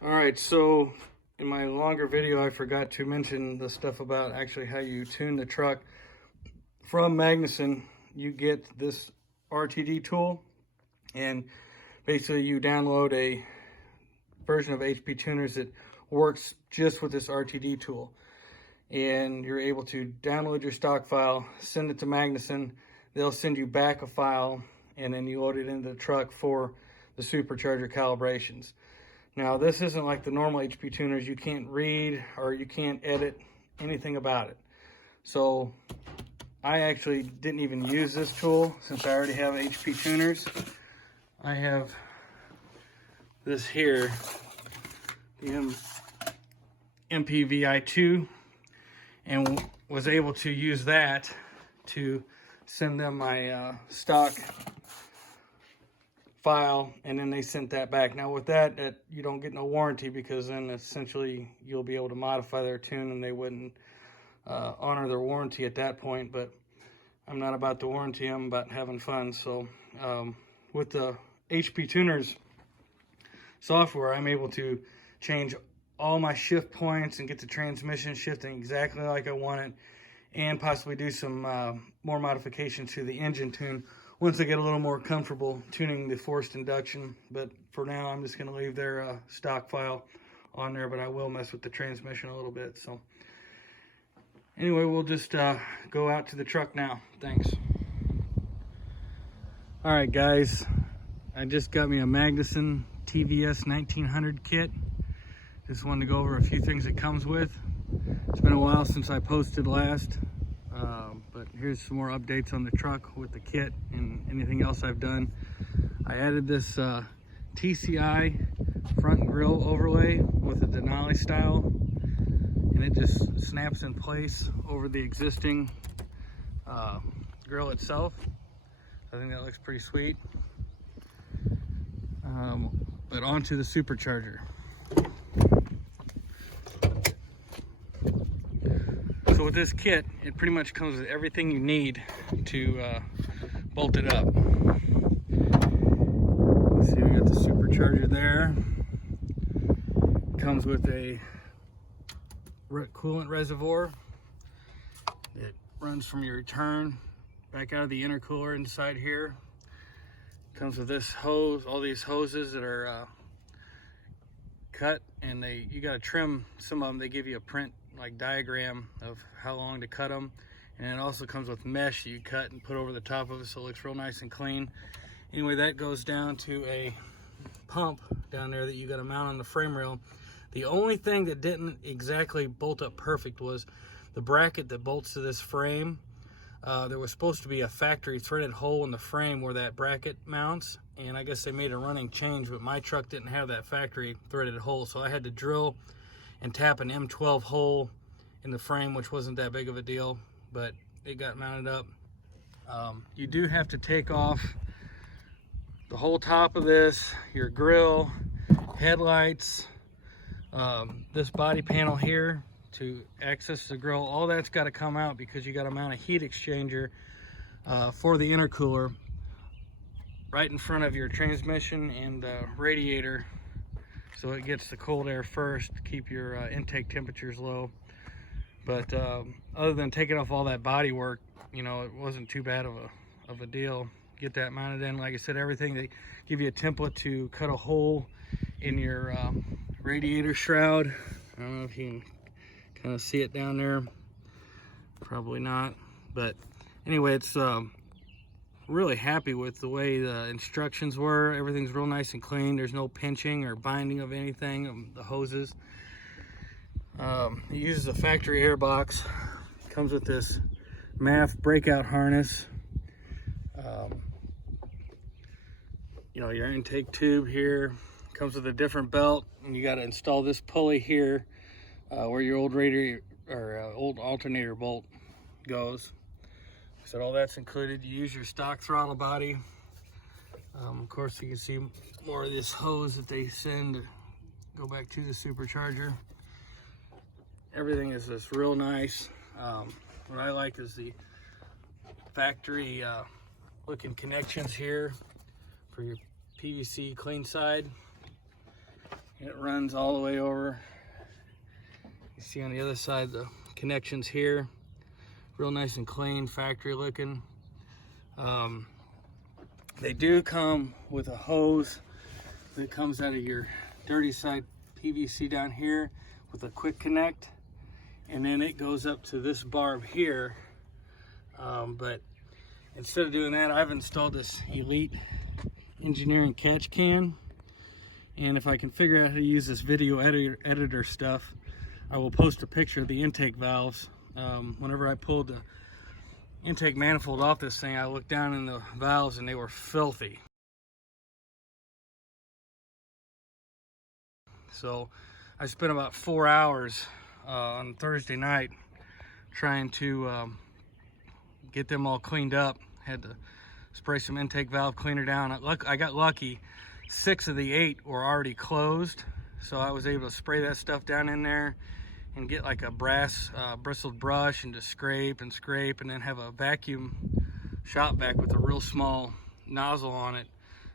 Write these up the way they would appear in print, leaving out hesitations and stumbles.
All right, so in my longer video, I forgot to mention the stuff about actually how you tune the truck. From Magnuson, you get this RTD tool, and basically you download a version of HP Tuners that works just with this RTD tool. And you're able to download your stock file, send it to Magnuson. They'll send you back a file, and then you load it into the truck for the supercharger calibrations. Now, this isn't like the normal HP tuners. You can't read or you can't edit anything about it. So I actually didn't even use this tool since I already have HP tuners. I have this here, the MPVI2, and was able to use that to send them my stock file, and then they sent that back. Now with that you don't get no warranty, because then essentially you'll be able to modify their tune and they wouldn't honor their warranty at that point. But I'm not about the warranty, I'm about having fun. So with the HP Tuners software, I'm able to change all my shift points and get the transmission shifting exactly like I want it, and possibly do some more modifications to the engine tune once I get a little more comfortable tuning the forced induction. But for now, I'm just going to leave their stock file on there, but I will mess with the transmission a little bit. So anyway, we'll just go out to the truck now. Thanks. All right, guys, I just got me a Magnuson TVS1900 kit. Just wanted to go over a few things it comes with. It's been a while since I posted last. But here's some more updates on the truck with the kit and anything else I've done. I added this TCI front grille overlay with a Denali style, and it just snaps in place over the existing grille itself. I think that looks pretty sweet. But onto the supercharger. So with this kit, it pretty much comes with everything you need to bolt it up. Let's see, we got the supercharger there. It comes with a coolant reservoir. It runs from your return back out of the intercooler inside here. It comes with this hose, all these hoses that are cut, and you got to trim some of them. They give you a print like diagram of how long to cut them, and it also comes with mesh you cut and put over the top of it, so it looks real nice and clean. Anyway, that goes down to a pump down there that you got to mount on the frame rail. The only thing that didn't exactly bolt up perfect was the bracket that bolts to this frame. There was supposed to be a factory threaded hole in the frame where that bracket mounts, and I guess they made a running change, but my truck didn't have that factory threaded hole, so I had to drill and tap an M12 hole in the frame, which wasn't that big of a deal, but it got mounted up. You do have to take off the whole top of this, your grille, headlights, this body panel here to access the grille. All that's got to come out, because you got to mount a heat exchanger for the intercooler right in front of your transmission and radiator, so it gets the cold air first to keep your intake temperatures low. But other than taking off all that body work, you know, it wasn't too bad of a deal. Get that mounted in. Like I said, everything, they give you a template to cut a hole in your radiator shroud. I don't know if you can kind of see it down there. Probably not. But anyway, it's really happy with the way the instructions were. Everything's real nice and clean. There's no pinching or binding of anything of the hoses. It uses a factory air box. It comes with this MAF breakout harness. You know, your intake tube here. Comes with a different belt, and you got to install this pulley here where your old radiator or old alternator bolt goes. So all that's included. You use your stock throttle body. Of course, you can see more of this hose that they send to go back to the supercharger. Everything is just real nice. What I like is the factory looking connections here for your PVC clean side. It runs all the way over. You see on the other side the connections here. Real nice and clean, factory looking. They do come with a hose that comes out of your dirty side PVC down here with a quick connect, and then it goes up to this barb here. But instead of doing that, I've installed this Elite Engineering catch can, and if I can figure out how to use this video editor stuff, I will post a picture of the intake valves. Whenever I pulled the intake manifold off this thing, I looked down in the valves and they were filthy. So I spent about 4 hours on Thursday night trying to get them all cleaned up. Had to spray some intake valve cleaner down. I got lucky. 6 of the 8 were already closed, so I was able to spray that stuff down in there and get like a brass bristled brush and just scrape, and then have a vacuum shop vac with a real small nozzle on it.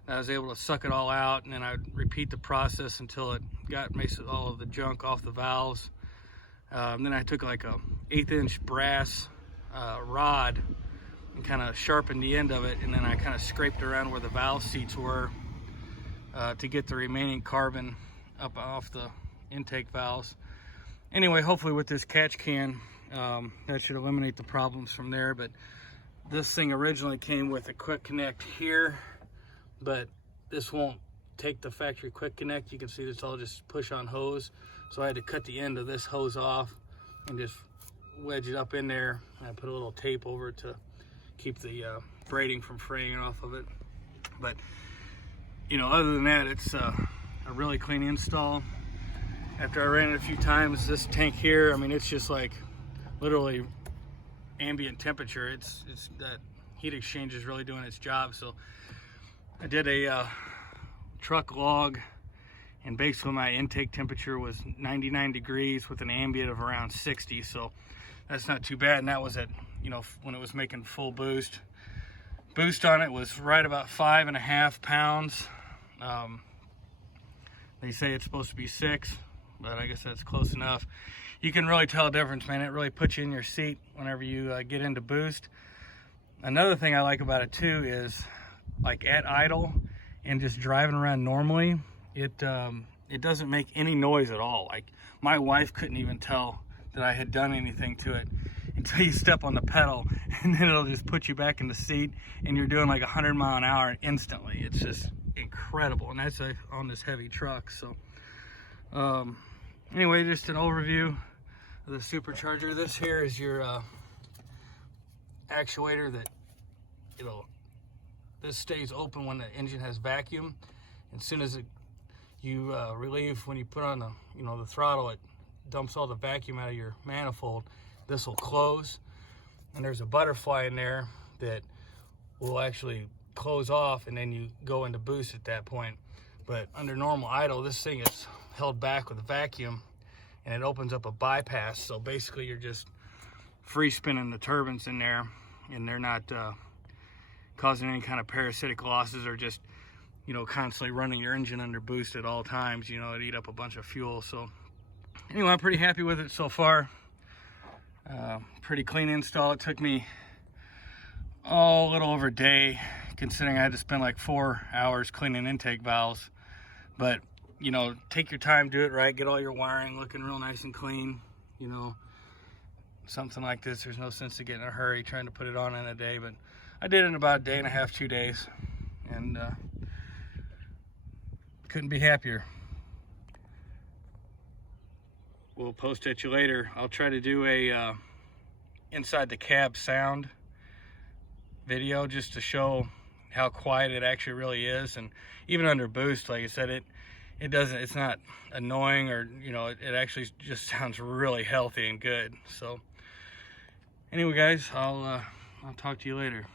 I was able to suck it all out, and then I'd repeat the process until it got basically all of the junk off the valves. Then I took like a 1/8 inch brass rod and kind of sharpened the end of it, and then I kind of scraped around where the valve seats were to get the remaining carbon up off the intake valves. Anyway, hopefully with this catch can, that should eliminate the problems from there. But this thing originally came with a quick connect here, but this won't take the factory quick connect. You can see it's all just push on hose. So I had to cut the end of this hose off and just wedge it up in there. And I put a little tape over it to keep the braiding from fraying off of it. But, you know, other than that, it's a really clean install. After I ran it a few times, this tank here, I mean, it's just like literally ambient temperature. It's that heat exchange is really doing its job. So I did a truck log, and basically my intake temperature was 99 degrees with an ambient of around 60. So that's not too bad. And that was at, you know, when it was making full boost. Boost on it was right about 5.5 pounds. They say it's supposed to be 6. But I guess that's close enough. You can really tell a difference, man. It really puts you in your seat whenever you get into boost. Another thing I like about it too is, like at idle and just driving around normally, it doesn't make any noise at all. Like my wife couldn't even tell that I had done anything to it until you step on the pedal, and then it'll just put you back in the seat and you're doing like 100 miles an hour instantly. It's just incredible, and that's on this heavy truck. So anyway, just an overview of the supercharger. This here is your actuator that, you know, this stays open when the engine has vacuum. As soon as you relieve, when you put on the, you know, the throttle, it dumps all the vacuum out of your manifold. This will close, and there's a butterfly in there that will actually close off, and then you go into boost at that point. But under normal idle, this thing is held back with a vacuum, and it opens up a bypass. So basically you're just free spinning the turbines in there, and they're not causing any kind of parasitic losses, or just, you know, constantly running your engine under boost at all times. You know, it eat up a bunch of fuel. So anyway, I'm pretty happy with it so far. Pretty clean install. It took me a little over a day, considering I had to spend like 4 hours cleaning intake valves. But, you know, take your time, do it right, get all your wiring looking real nice and clean. You know, something like this, there's no sense to get in a hurry trying to put it on in a day. But I did it in about a day and a half, 2 days, and couldn't be happier. We'll post at you later. I'll try to do a inside the cab sound video just to show how quiet it actually really is. And even under boost, like I said, it's not annoying, or, you know, it actually just sounds really healthy and good. So anyway, guys, I'll talk to you later.